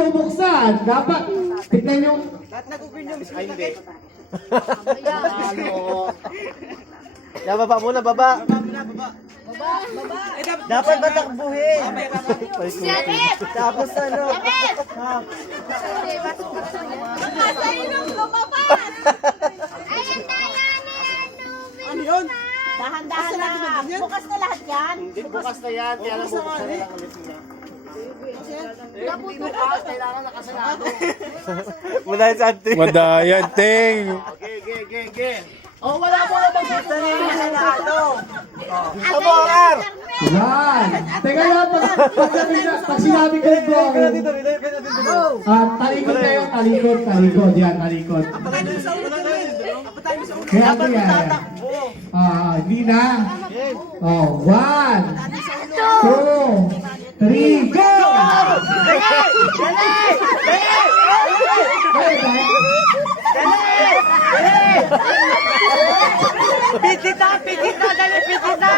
bubuksan. Dapat, tignan nyo. Lahat nag-open yung sakit. Yan, baba muna, baba. Dapat matakbuhin. Tapos ano? Ano yun? Dahan-dahan lang. Bukas na lahat yan. Hindi, bukas na yan. Kaya lang bubuksan na lang ulit nila. Hindi bukas, kailangan nakasarado. Mula sa ating. Madayan, Ting. Okay. Oh, wala mo na magbuksan na yung masyado. Kabangar! Yan. Teka lang, pag sinabi ko yung drawing, talikod kayo, talikod. Yan, talikod. Kaya ito yan. Hindi na. Oh, 1, 2, 3, go! Pitita, dali, pitita!